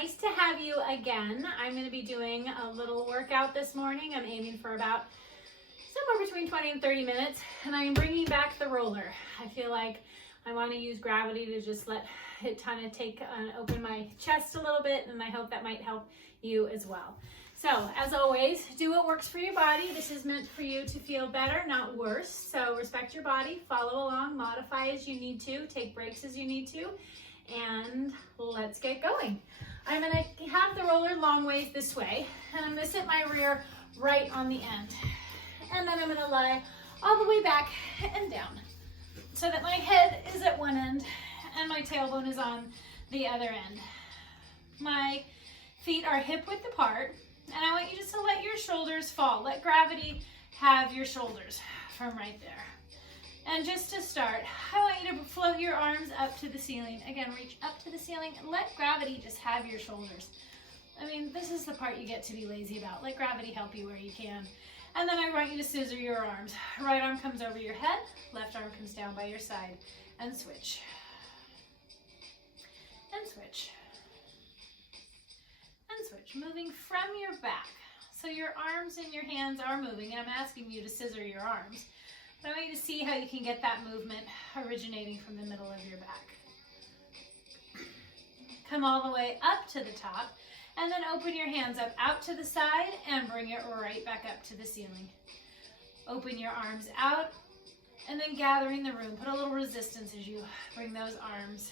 nice to have you again. I'm going to be doing a little workout this morning. I'm aiming for about somewhere between 20 and 30 minutes, and I'm bringing back the roller. I feel like I want to use gravity to just let it kind of open my chest a little bit, and I hope that might help you as well. So, as always, do what works for your body. This is meant for you to feel better, not worse. So respect your body, follow along, modify as you need to, take breaks as you need to, and let's get going. I'm gonna have the roller long ways this way, and I'm gonna sit my rear right on the end. And then I'm gonna lie all the way back and down so that my head is at one end and my tailbone is on the other end. My feet are hip width apart, and I want you just to let your shoulders fall. Let gravity have your shoulders from right there. And just to start, I want you to float your arms up to the ceiling. Again, reach up to the ceiling and let gravity just have your shoulders. I mean, this is the part you get to be lazy about. Let gravity help you where you can. And then I want you to scissor your arms. Right arm comes over your head, left arm comes down by your side, and switch. And switch. And switch, moving from your back. So your arms and your hands are moving, and I'm asking you to scissor your arms. But I want you to see how you can get that movement originating from the middle of your back. Come all the way up to the top, and then open your hands up out to the side and bring it right back up to the ceiling. Open your arms out, and then gathering the room. Put a little resistance as you bring those arms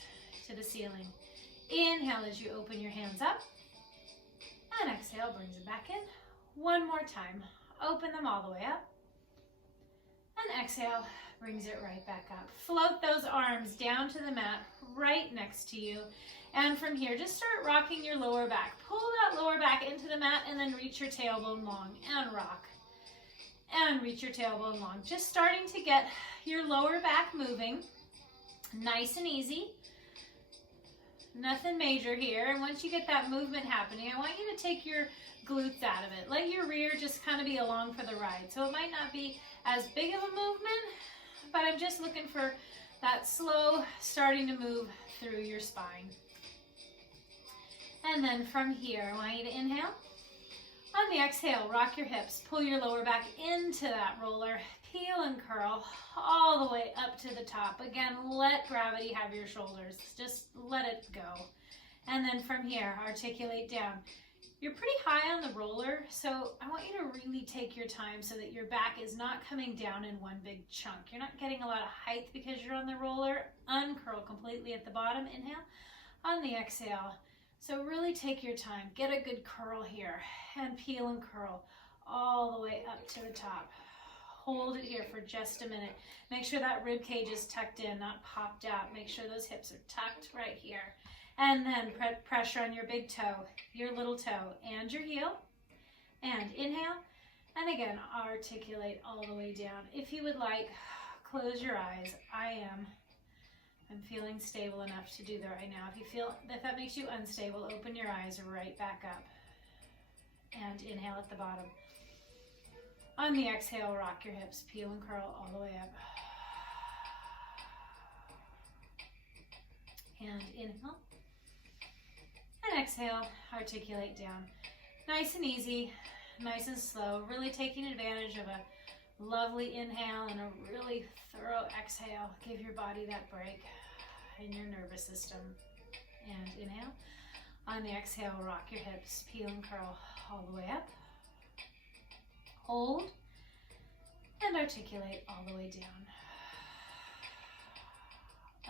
to the ceiling. Inhale as you open your hands up, and exhale brings it back in. One more time. Open them all the way up. And exhale brings it right back up. Float those arms down to the mat right next to you. And from here, just start rocking your lower back. Pull that lower back into the mat and then reach your tailbone long and rock. And reach your tailbone long. Just starting to get your lower back moving. Nice and easy. Nothing major here. And once you get that movement happening, I want you to take your glutes out of it. Let your rear just kind of be along for the ride. So it might not be as big of a movement, but I'm just looking for that slow starting to move through your spine. And then from here, I want you to inhale. On the exhale, rock your hips. Pull your lower back into that roller. Peel and curl all the way up to the top. Again, let gravity have your shoulders. Just let it go. And then from here, articulate down. You're pretty high on the roller, so I want you to really take your time so that your back is not coming down in one big chunk. You're not getting a lot of height because you're on the roller. Uncurl completely at the bottom. Inhale. On the exhale. So really take your time. Get a good curl here and peel and curl all the way up to the top. Hold it here for just a minute. Make sure that rib cage is tucked in, not popped out. Make sure those hips are tucked right here. And then pressure on your big toe, your little toe, and your heel. And inhale. And again, articulate all the way down. If you would like, close your eyes. I'm feeling stable enough to do that right now. If that makes you unstable, open your eyes right back up. And inhale at the bottom. On the exhale, rock your hips, peel and curl all the way up. And inhale. And exhale, articulate down. Nice and easy, nice and slow, really taking advantage of a lovely inhale and a really thorough exhale. Give your body that break in your nervous system. And inhale. On the exhale, rock your hips, peel and curl all the way up. Hold and articulate all the way down.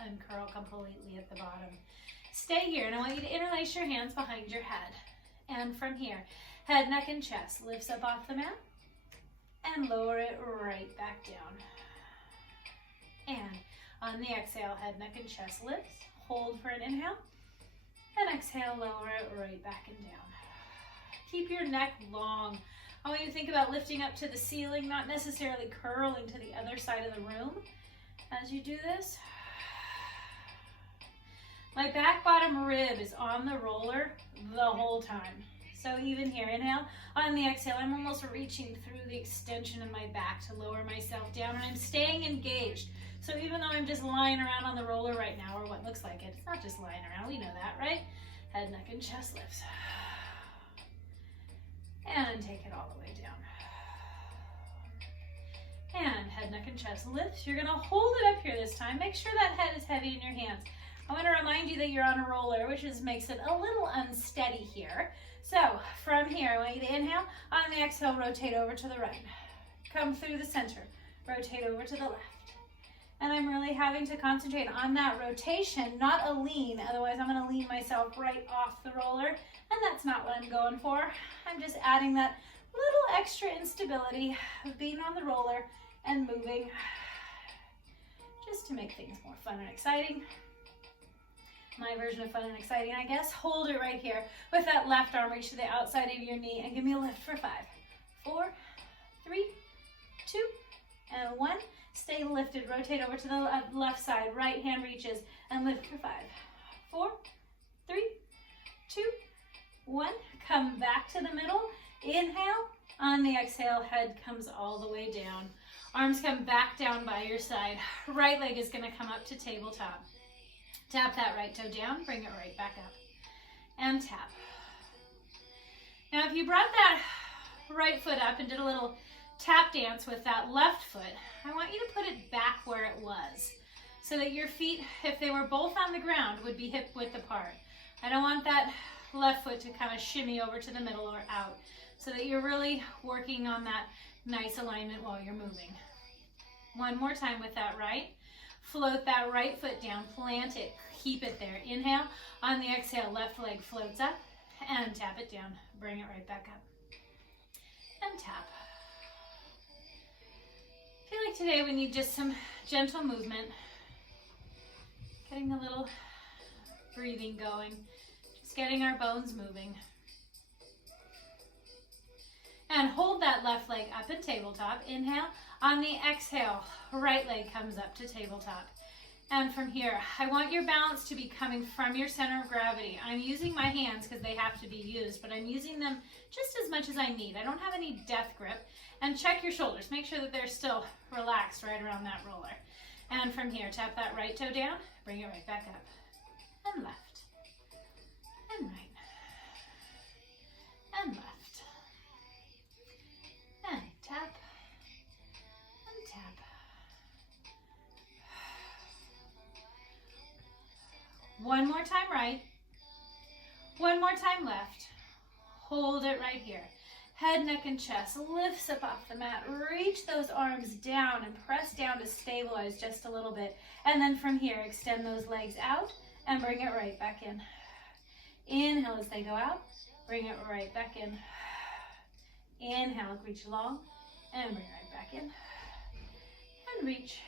Uncurl completely at the bottom. Stay here, and I want you to interlace your hands behind your head. And from here, head, neck, and chest lifts up off the mat and lower it right back down. And on the exhale, head, neck, and chest lifts. Hold for an inhale. And exhale, lower it right back and down. Keep your neck long. I want you to think about lifting up to the ceiling, not necessarily curling to the other side of the room. As you do this, my back bottom rib is on the roller the whole time. So even here, inhale. On the exhale, I'm almost reaching through the extension of my back to lower myself down, and I'm staying engaged. So even though I'm just lying around on the roller right now, or what looks like it, it's not just lying around, we know that, right? Head, neck, and chest lifts. And take it all the way down. And head, neck, and chest lifts. You're gonna hold it up here this time. Make sure that head is heavy in your hands. I wanna remind you that you're on a roller, which makes it a little unsteady here. So from here, I want you to inhale. On the exhale, rotate over to the right. Come through the center. Rotate over to the left. And I'm really having to concentrate on that rotation, not a lean. Otherwise, I'm gonna lean myself right off the roller, and that's not what I'm going for. I'm just adding that little extra instability of being on the roller and moving, just to make things more fun and exciting. My version of fun and exciting, I guess. Hold it right here with that left arm. Reach to the outside of your knee and give me a lift for 5, 4, 3, 2, and 1. Stay lifted. Rotate over to the left side. Right hand reaches and lift for 5, 4, 3, 2, 1. Come back to the middle. Inhale. On the exhale, head comes all the way down. Arms come back down by your side. Right leg is going to come up to tabletop. Tap that right toe down. Bring it right back up. And tap. Now, if you brought that right foot up and did a little tap dance with that left foot, I want you to put it back where it was so that your feet, if they were both on the ground, would be hip width apart. I don't want that left foot to kind of shimmy over to the middle or out, so that you're really working on that nice alignment while you're moving. One more time with that right. Float that right foot down, plant it, keep it there. Inhale. On the exhale, left leg floats up and tap it down. Bring it right back up. And tap. I feel like today we need just some gentle movement. Getting a little breathing going. Just getting our bones moving. And hold that left leg up in tabletop. Inhale. On the exhale, right leg comes up to tabletop. And from here, I want your balance to be coming from your center of gravity. I'm using my hands because they have to be used, but I'm using them just as much as I need. I don't have any death grip. And check your shoulders. Make sure that they're still relaxed right around that roller. And from here, tap that right toe down. Bring it right back up. And left. And right. And left. And tap. And tap. One more time right. One more time left. Hold it right here. Head, neck, and chest lifts up off the mat. Reach those arms down and press down to stabilize just a little bit. And then from here, extend those legs out and bring it right back in. Inhale as they go out. Bring it right back in. Inhale, reach long and bring it right back in. And reach.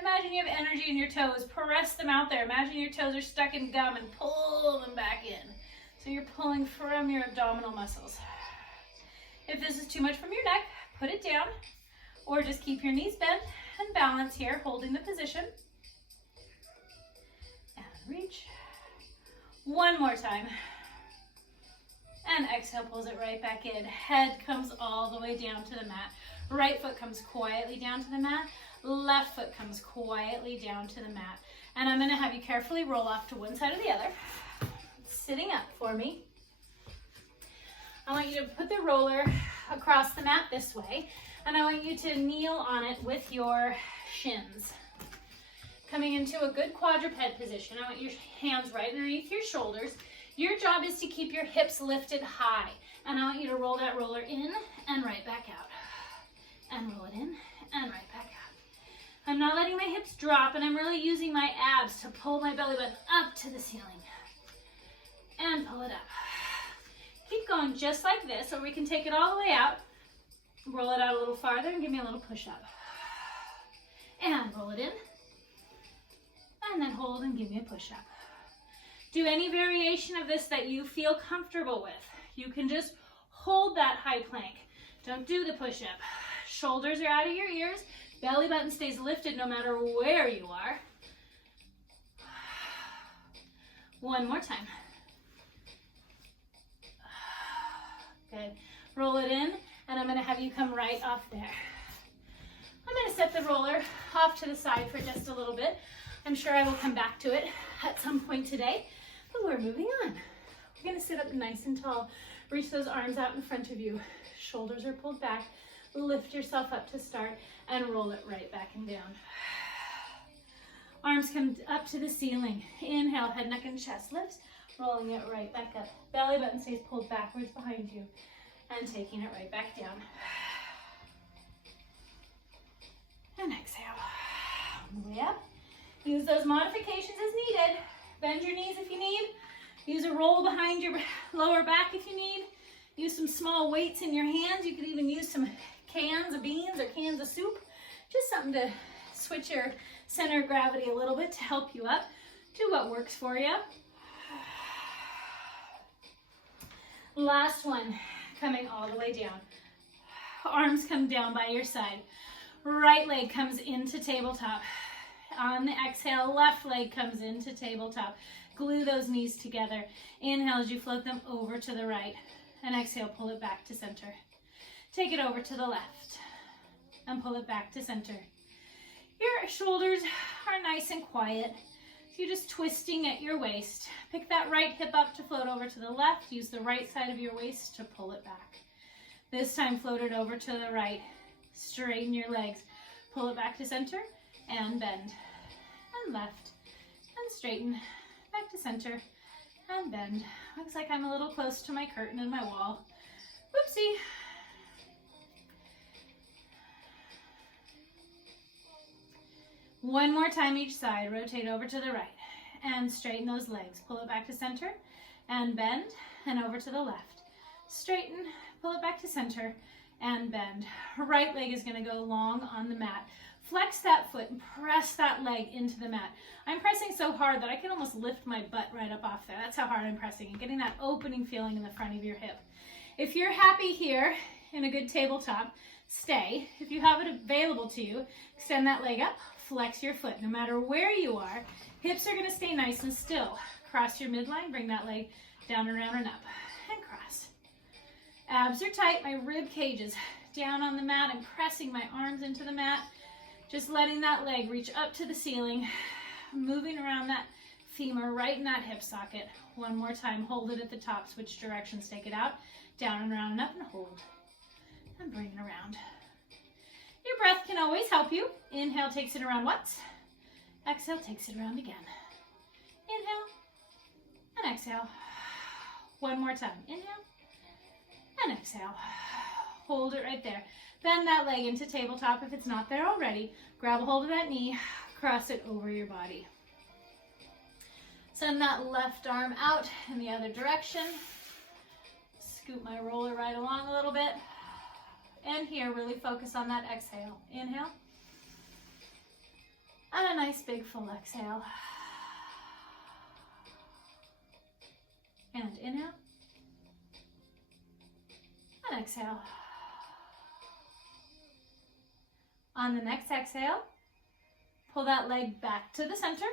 Imagine you have energy in your toes. Press them out there. Imagine your toes are stuck in gum and pull them back in. So you're pulling from your abdominal muscles. If this is too much from your neck, put it down, or just keep your knees bent and balance here, holding the position. And reach. One more time. And exhale, pulls it right back in. Head comes all the way down to the mat. Right foot comes quietly down to the mat. Left foot comes quietly down to the mat. And I'm gonna have you carefully roll off to one side or the other. Sitting up for me. I want you to put the roller across the mat this way, and I want you to kneel on it with your shins. Coming into a good quadruped position. I want your hands right underneath your shoulders. Your job is to keep your hips lifted high, and I want you to roll that roller in and right back out. And roll it in and right back out. I'm not letting my hips drop, and I'm really using my abs to pull my belly button up to the ceiling. And pull it up. Keep going just like this, or we can take it all the way out. Roll it out a little farther and give me a little push up. And roll it in. And then hold and give me a push up. Do any variation of this that you feel comfortable with. You can just hold that high plank. Don't do the push up. Shoulders are out of your ears. Belly button stays lifted no matter where you are. One more time. Good. Roll it in, and I'm going to have you come right off there. I'm going to set the roller off to the side for just a little bit. I'm sure I will come back to it at some point today. But we're moving on. We're gonna sit up nice and tall. Reach those arms out in front of you. Shoulders are pulled back. Lift yourself up to start and roll it right back and down. Arms come up to the ceiling. Inhale, head, neck, and chest lifts. Rolling it right back up. Belly button stays pulled backwards behind you. And taking it right back down. And exhale. On the way up. Use those modifications as needed. Bend your knees if you need. Use a roll behind your lower back if you need. Use some small weights in your hands. You could even use some cans of beans or cans of soup. Just something to switch your center of gravity a little bit to help you up. Do what works for you. Last one, coming all the way down. Arms come down by your side. Right leg comes into tabletop. On the exhale, left leg comes into tabletop. Glue those knees together. Inhale as you float them over to the right. And exhale, pull it back to center. Take it over to the left. And pull it back to center. Your shoulders are nice and quiet. So you're just twisting at your waist. Pick that right hip up to float over to the left. Use the right side of your waist to pull it back. This time float it over to the right. Straighten your legs. Pull it back to center and bend. And left. And straighten. Back to center and bend. Looks like I'm a little close to my curtain and my wall. Whoopsie. One more time each side. Rotate over to the right and straighten those legs. Pull it back to center and bend and over to the left. Straighten, pull it back to center and bend. Right leg is going to go long on the mat. Flex that foot and press that leg into the mat. I'm pressing so hard that I can almost lift my butt right up off there. That's how hard I'm pressing and getting that opening feeling in the front of your hip. If you're happy here in a good tabletop, stay. If you have it available to you, extend that leg up, flex your foot. No matter where you are, hips are going to stay nice and still. Cross your midline, bring that leg down and around and up, and cross. Abs are tight, my rib cage is down on the mat. I'm pressing my arms into the mat. Just letting that leg reach up to the ceiling, moving around that femur right in that hip socket. One more time, hold it at the top, switch directions, take it out, down and around and up, and hold. And bring it around. Your breath can always help you. Inhale takes it around once. Exhale takes it around again. Inhale and exhale. One more time. Inhale and exhale. Hold it right there. Bend that leg into tabletop if it's not there already. Grab a hold of that knee, cross it over your body. Send that left arm out in the other direction. Scoot my roller right along a little bit. And here, really focus on that exhale. Inhale. And a nice big full exhale. And inhale. And exhale. On the next exhale, pull that leg back to the center.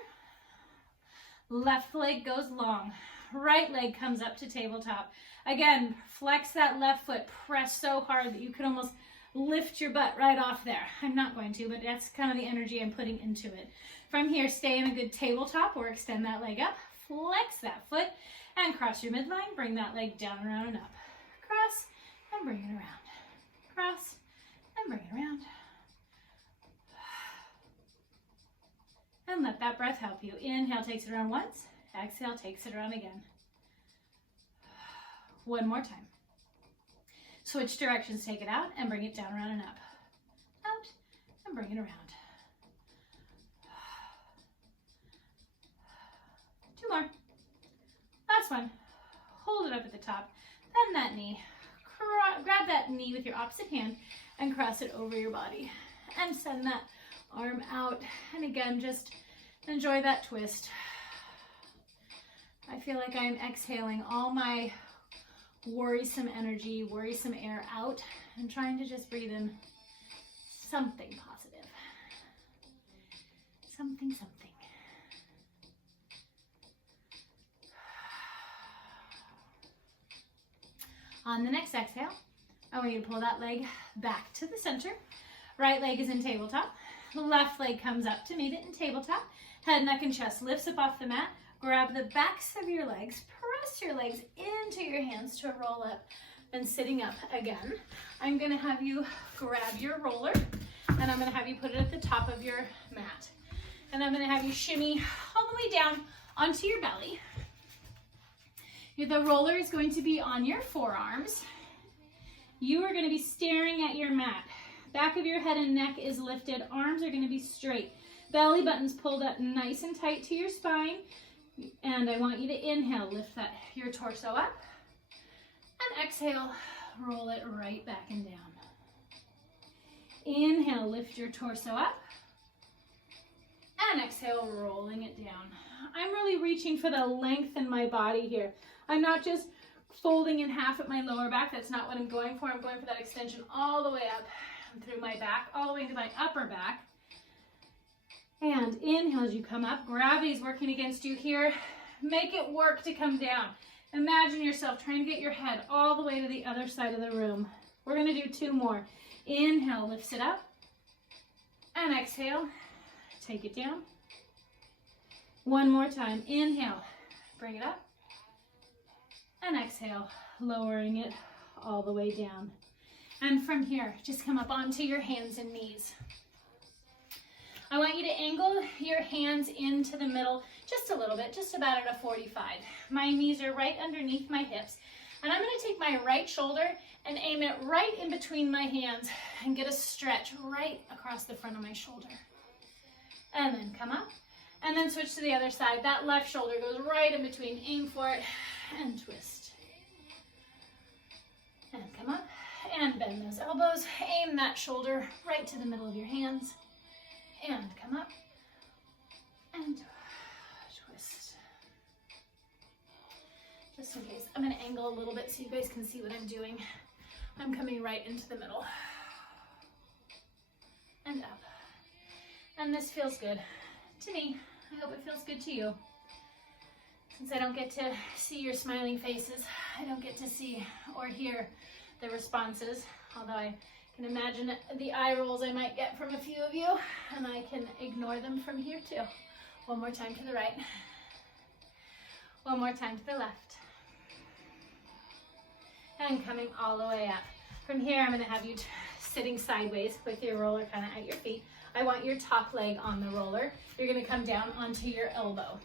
Left leg goes long. Right leg comes up to tabletop. Again, flex that left foot. Press so hard that you could almost lift your butt right off there. I'm not going to, but that's kind of the energy I'm putting into it. From here, stay in a good tabletop or extend that leg up. Flex that foot and cross your midline. Bring that leg down, around, and up. Cross and bring it around. Cross and bring it around. And let that breath help you. Inhale takes it around once. Exhale takes it around again. One more time. Switch directions, take it out and bring it down, around, and up. Out and bring it around. Two more. Last one. Hold it up at the top. Bend that knee. Grab that knee with your opposite hand and cross it over your body. And send that arm out. And again, just enjoy that twist. I feel like I'm exhaling all my worrisome energy, worrisome air out, and trying to just breathe in something positive. Something. On the next exhale, I want you to pull that leg back to the center. Right leg is in tabletop. Left leg comes up to meet it in tabletop. Head, neck, and chest lifts up off the mat. grab the backs of your legs, press your legs into your hands to roll up, and sitting up again. I'm gonna have you grab your roller, and I'm gonna have you put it at the top of your mat. And I'm gonna have you shimmy all the way down onto your belly. The roller is going to be on your forearms. You are gonna be staring at your mat. Back of your head and neck is lifted. Arms are gonna be straight. Belly button's pulled up nice and tight to your spine. And I want you to inhale, lift your torso up. And exhale, roll it right back and down. Inhale, lift your torso up. And exhale, rolling it down. I'm really reaching for the length in my body here. I'm not just folding in half at my lower back. That's not what I'm going for. I'm going for that extension all the way up and through my back, all the way into my upper back. And inhale as you come up. Gravity's working against you here. Make it work to come down. Imagine yourself trying to get your head all the way to the other side of the room. We're gonna do 2 more. Inhale, lifts it up. And exhale, take it down. 1 more time. Inhale, bring it up. And exhale, lowering it all the way down. And from here, just come up onto your hands and knees. I want you to angle your hands into the middle just a little bit, just about at a 45. My knees are right underneath my hips. And I'm gonna take my right shoulder and aim it right in between my hands and get a stretch right across the front of my shoulder. And then come up, and then switch to the other side. That left shoulder goes right in between. Aim for it, and twist. And come up, and bend those elbows. Aim that shoulder right to the middle of your hands. And come up, and twist. Just in case, I'm gonna angle a little bit so you guys can see what I'm doing. I'm coming right into the middle. And up. And this feels good to me. I hope it feels good to you. Since I don't get to see your smiling faces, I don't get to see or hear the responses, although I can imagine the eye rolls I might get from a few of you, and I can ignore them from here too. 1 more time to the right. 1 more time to the left. And coming all the way up. From here, I'm gonna have you sitting sideways with your roller kind of at your feet. I want your top leg on the roller. You're gonna come down onto your elbow.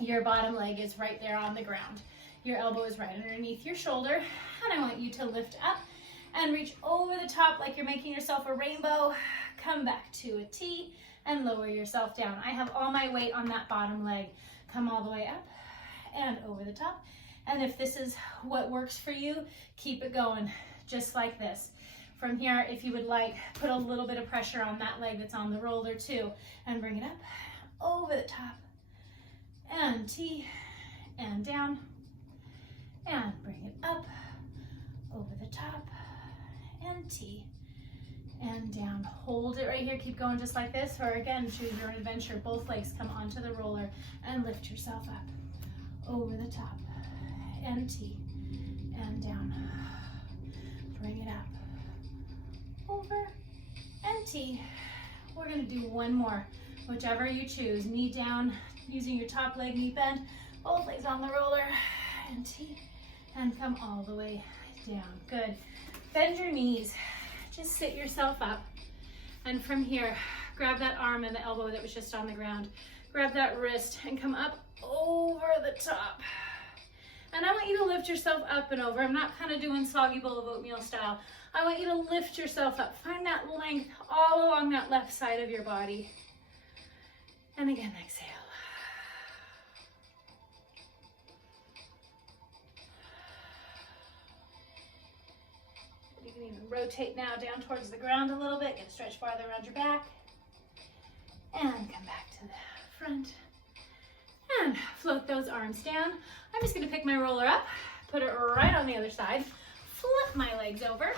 Your bottom leg is right there on the ground. Your elbow is right underneath your shoulder. And I want you to lift up and reach over the top like you're making yourself a rainbow. Come back to a T and lower yourself down. I have all my weight on that bottom leg. Come all the way up and over the top. And if this is what works for you, keep it going just like this. From here, if you would like, put a little bit of pressure on that leg that's on the roller too, and bring it up, over the top, and T, and down, and bring it up, over the top, and T, and down. Hold it right here, keep going just like this, or again, choose your adventure. Both legs come onto the roller, and lift yourself up, over the top, and T, and down. Bring it up, over, and T. We're gonna do 1 more, whichever you choose. Knee down, using your top leg, knee bend, both legs on the roller, and T, and come all the way down. Good. Bend your knees, just sit yourself up, and from here, grab that arm and the elbow that was just on the ground. Grab that wrist and come up over the top. And I want you to lift yourself up and over. I'm not kind of doing soggy bowl of oatmeal style. I want you to lift yourself up. Find that length all along that left side of your body. And again, exhale. You can even rotate now down towards the ground a little bit. Get a stretch farther around your back. And come back to the front. And float those arms down. I'm just gonna pick my roller up, put it right on the other side, flip my legs over,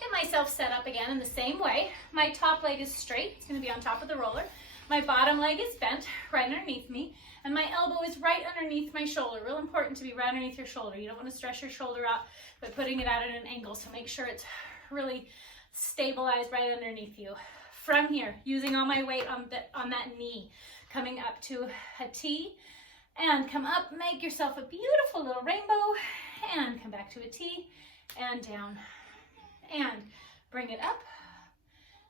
get myself set up again in the same way. My top leg is straight, it's gonna be on top of the roller. My bottom leg is bent right underneath me, and my elbow is right underneath my shoulder. Real important to be right underneath your shoulder. You don't wanna stress your shoulder out by putting it out at an angle, so make sure it's really stabilized right underneath you. From here, using all my weight on that knee, coming up to a T, and come up, make yourself a beautiful little rainbow, and come back to a T, and down, and bring it up.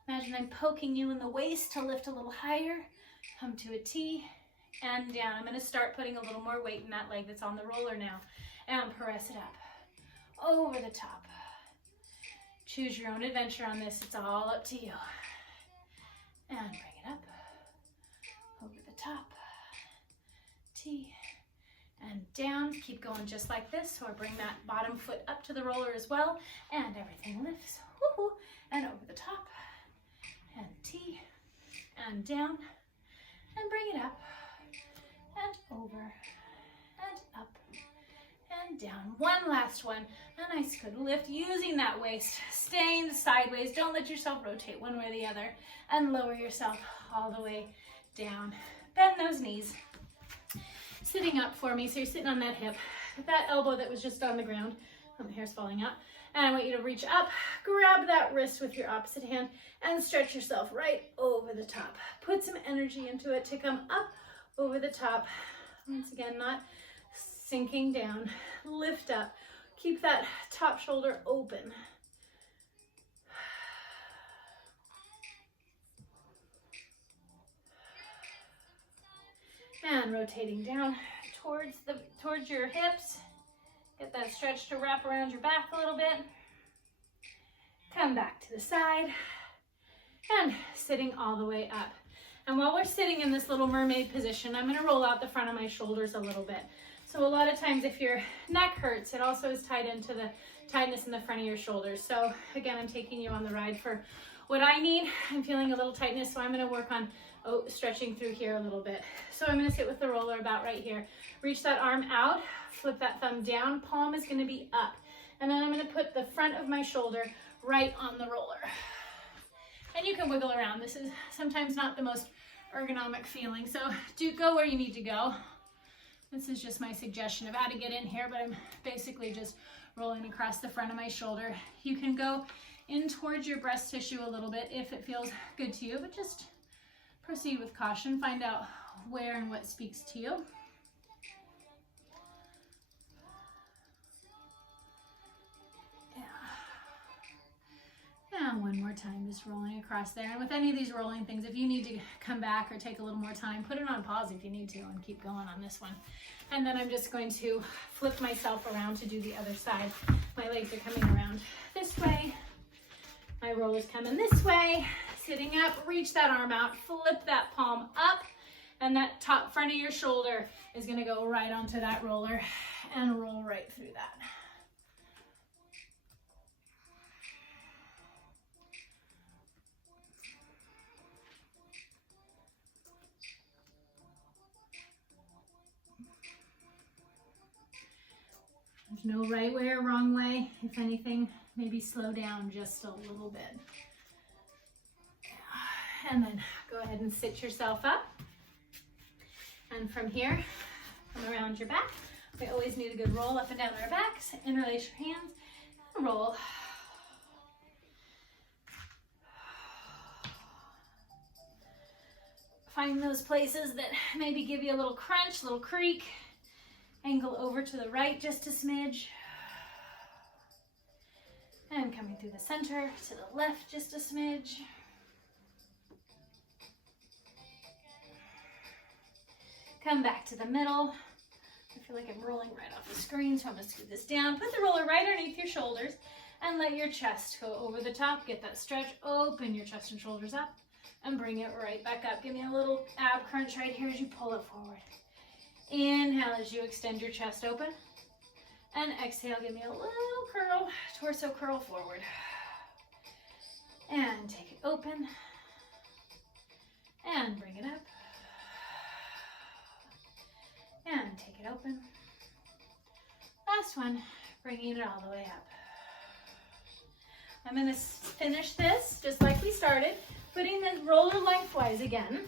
Imagine I'm poking you in the waist to lift a little higher, come to a T, and down. I'm gonna start putting a little more weight in that leg that's on the roller now, and press it up, over the top. Choose your own adventure on this, it's all up to you. And bring it up, over the top, T, and down. Keep going just like this, or bring that bottom foot up to the roller as well, and everything lifts, woo-hoo, and over the top, and T, and down, and bring it up, and over, and up, and down. One last one, a nice good lift, using that waist, staying sideways, don't let yourself rotate one way or the other, and lower yourself all the way down. Bend those knees. Sitting up for me, so you're sitting on that hip, that elbow that was just on the ground, my hair's falling out, and I want you to reach up, grab that wrist with your opposite hand, and stretch yourself right over the top. Put some energy into it to come up over the top. Once again, not sinking down. Lift up. Keep that top shoulder open. And rotating down towards your hips. Get that stretch to wrap around your back a little bit. Come back to the side. And sitting all the way up. And while we're sitting in this little mermaid position, I'm going to roll out the front of my shoulders a little bit. So a lot of times if your neck hurts, it also is tied into the tightness in the front of your shoulders. So again, I'm taking you on the ride for what I need. I'm feeling a little tightness, so I'm going to work on stretching through here a little bit. So I'm going to sit with the roller about right here. Reach that arm out, flip that thumb down, palm is going to be up. And then I'm going to put the front of my shoulder right on the roller. And you can wiggle around. This is sometimes not the most ergonomic feeling, so do go where you need to go. This is just my suggestion of how to get in here, but I'm basically just rolling across the front of my shoulder. You can go in towards your breast tissue a little bit if it feels good to you, but just proceed with caution. Find out where and what speaks to you. And one more time, just rolling across there. And with any of these rolling things, if you need to come back or take a little more time, put it on pause if you need to and keep going on this one. And then I'm just going to flip myself around to do the other side. My legs are coming around this way. My roller's coming this way. Sitting up, reach that arm out, flip that palm up, and that top front of your shoulder is gonna go right onto that roller and roll right through that. There's no right way or wrong way. If anything, maybe slow down just a little bit. And then go ahead and sit yourself up. And from here, come around your back. We always need a good roll up and down our backs. Interlace your hands and roll. Find those places that maybe give you a little crunch, a little creak. Angle over to the right just a smidge. And coming through the center to the left just a smidge. Come back to the middle. I feel like I'm rolling right off the screen, so I'm gonna scoot this down. Put the roller right underneath your shoulders and let your chest go over the top. Get that stretch, open your chest and shoulders up and bring it right back up. Give me a little ab crunch right here as you pull it forward. Inhale as you extend your chest open. And exhale, give me a little curl, torso curl forward. And take it open. And bring it up. And take it open. Last one, bringing it all the way up. I'm going to finish this just like we started, putting the roller lengthwise again.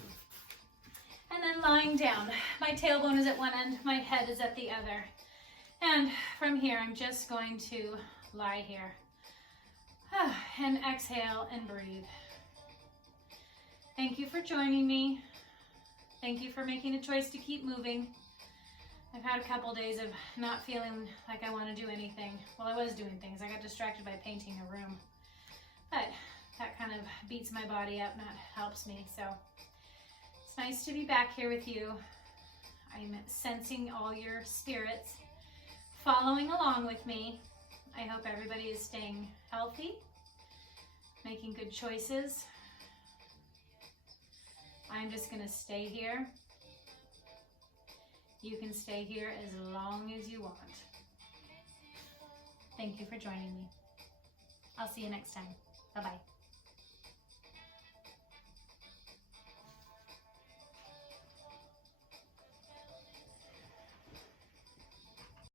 And then lying down. My tailbone is at one end, my head is at the other. And from here, I'm just going to lie here. And exhale and breathe. Thank you for joining me. Thank you for making a choice to keep moving. I've had a couple days of not feeling like I want to do anything. Well, I was doing things. I got distracted by painting a room. But that kind of beats my body up, not helps me. So it's nice to be back here with you. I'm sensing all your spirits following along with me. I hope everybody is staying healthy, making good choices. I'm just going to stay here. You can stay here as long as you want. Thank you for joining me. I'll see you next time. Bye-bye.